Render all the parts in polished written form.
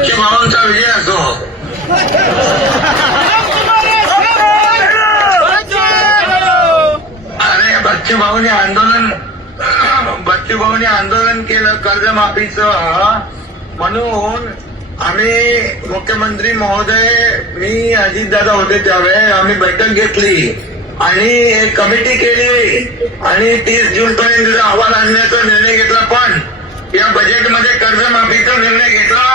बच्चू भाऊंचा विजय असो. अरे बच्चू भाऊने आंदोलन केलं कर्जमाफीचं, म्हणून आम्ही मुख्यमंत्री महोदय, मी अजितदादा होते त्यावेळेस आम्ही बैठक घेतली आणि एक कमिटी केली आणि 30 जून पर्यंत अहवाल आणण्याचा निर्णय घेतला. पण या बजेटमध्ये कर्जमाफीचा निर्णय घेतला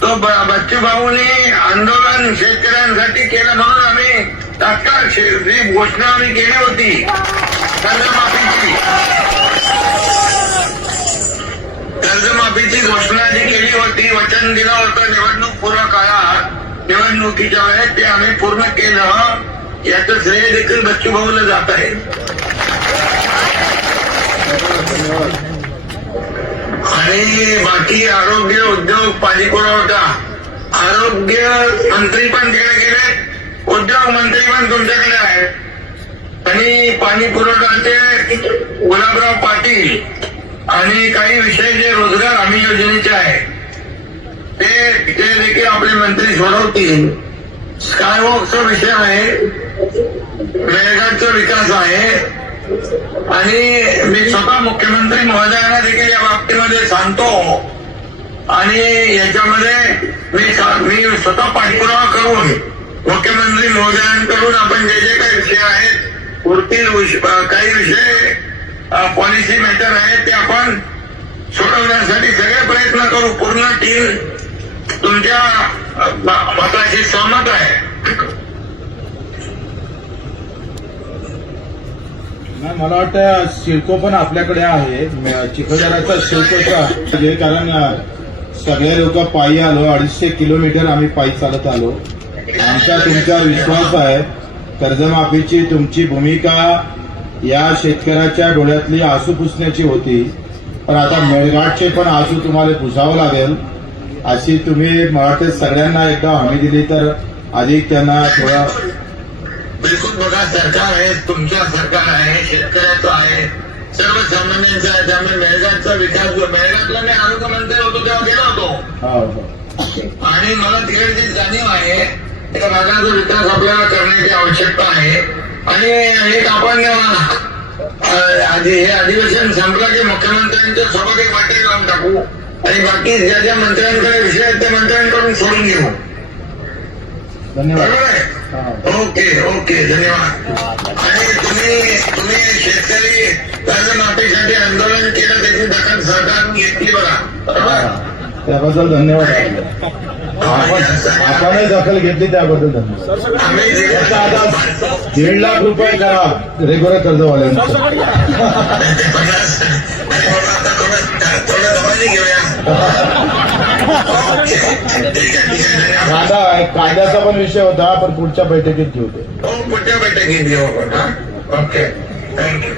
तो बच्चू भाऊने आंदोलन शेतकऱ्यांसाठी केलं, म्हणून आम्ही तात्काळ जी घोषणा आम्ही केली होती कर्जमाफीची घोषणा जी केली होती, वचन दिलं होतं निवडणूक पूर्व काळात निवडणुकीच्या वेळेस, ते आम्ही पूर्ण केलं. याचं श्रेय देखील बच्चू भाऊला जात आहे. आणि बाकी आरोग्य, उद्योग, पाणी पुरवठा, आरोग्य मंत्री पण तिकडे गेले, उद्योग मंत्री पण तुमच्याकडे आहेत आणि पाणी पुरवठाचे गुलाबराव पाटील आणि काही विषय जे रोजगार हमी योजनेचे आहेत ते देखील आपले मंत्री सोडवतील. स्कायवॉकचा विषय आहे, मेळघाटचा विकास आहे आणि मी स्वतः मुख्यमंत्री महोदयांना देखील या बाबतीमध्ये सांगतो आणि याच्यामध्ये मी स्वतः पाठपुरावा करून मुख्यमंत्री महोदयांकडून आपण जे काही विषय आहेत उरतील काही विषय पॉलिसी मॅटर आहे ते आपण सोडवण्यासाठी सगळे प्रयत्न करू. पूर्ण टीम तुमच्या मताशी सहमत आहे. मला वाटतं सिडको पण आपल्याकडे आहे, चिखलदऱ्याचा सिडकोचा आहे, कारण सगळे लोक पायी आलो, 250 किलोमीटर आम्ही पायी चालत आलो. आमचा तुमच्यावर विश्वास आहे. कर्जमाफीची तुमची भूमिका या शेतकऱ्याच्या डोळ्यातली आसू पुसण्याची होती, पण आता मेळघाटचे पण आसू तुम्हाला पुसावं लागेल. अशी तुम्ही मला वाटते सगळ्यांना एकदा हमी दिली तर अधिक त्यांना थोडा. बिलकुल बघा, सरकार आहे, तुमच्या सरकार आहे, शेतकऱ्याचं आहे, सर्वसामान्यांचं आहे. त्यामुळे मेळघाटचा विकास, मेळघाटला मी आरोग्य मंत्री होतो तेव्हा गेलो होतो आणि मला तिकडची जाणीव आहे त्या भागाचा विकास आपल्याला करण्याची आवश्यकता आहे. आणि एक आपण हे अधिवेशन संपलं की मुख्यमंत्र्यांच्या सोबत एक बैठक लावून टाकू आणि बाकी ज्या ज्या मंत्र्यांकडे विषय आहेत त्या मंत्र्यांकडून सोडून घेऊ. धन्यवाद. ओके धन्यवाद. आणि तुम्ही शेतकरी कर्जमाफीसाठी आंदोलन केलं, त्याची दखल सरकारने घेतली बघा, बरोबर? त्याबद्दल धन्यवाद. आपणही दखल घेतली त्याबद्दल धन्यवाद. आता 1.5 लाख रुपये करा रेग्युलर कर्जवाल्यांचं. कायद्याचा पण विषय होता, पण पुढच्या बैठकीत घेऊ. पुढच्या बैठकीत घेऊ. Okay, thank you.